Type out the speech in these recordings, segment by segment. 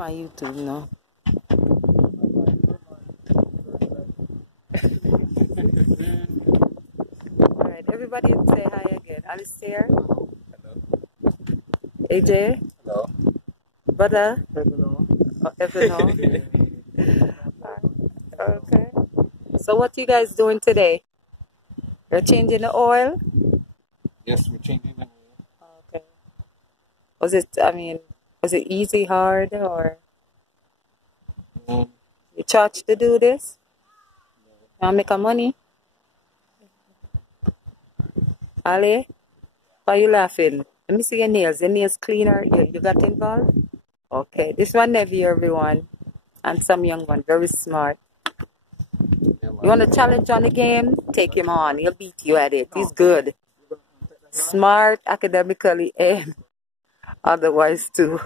my YouTube now. Alright, everybody say hi again. Alistair. Hello. AJ. Hello. Brother. Hello. Everno. Okay. So what you guys doing today? You're changing the oil? Yes, we're changing the oil. Okay. Was it easy, hard, or you charged to do this? You want to make a money? Ali, why you laughing? Let me see your nails. Your nails cleaner? You got involved? Okay. This one nephew, everyone. And some young one. Very smart. You want to challenge on the game? Take him on. He'll beat you at it. He's good. Smart, academically, and otherwise too.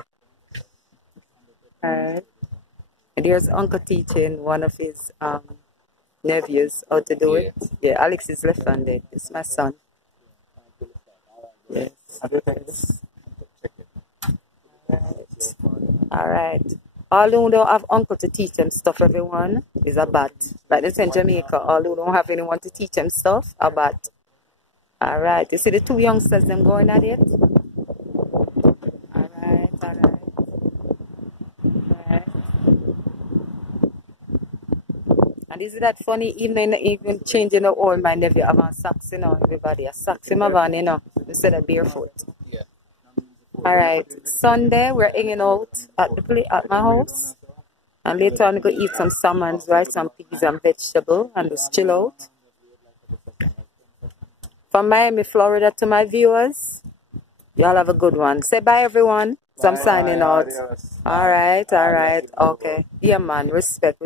Alright. And here's Uncle teaching one of his nephews how to do it. Yeah, Alex is left-handed. It's my son. Yes. Alright. All who don't have uncle to teach them stuff, everyone, is a bat. Like this in Jamaica, all who don't have anyone to teach them stuff, a bat. Alright. You see the two youngsters them going at it? Alright. And is that funny? Even changing the oil, my nephew have on socks, you know, everybody. A socks him have on, you know, instead of barefoot. Yeah. Alright. Sunday we're hanging out at my house. And later on we go eat some salmons, right? Some peas and vegetable and just chill out. From Miami, Florida to my viewers, y'all have a good one. Say bye everyone. So I'm signing out. Alright. Okay. Yeah man, respect.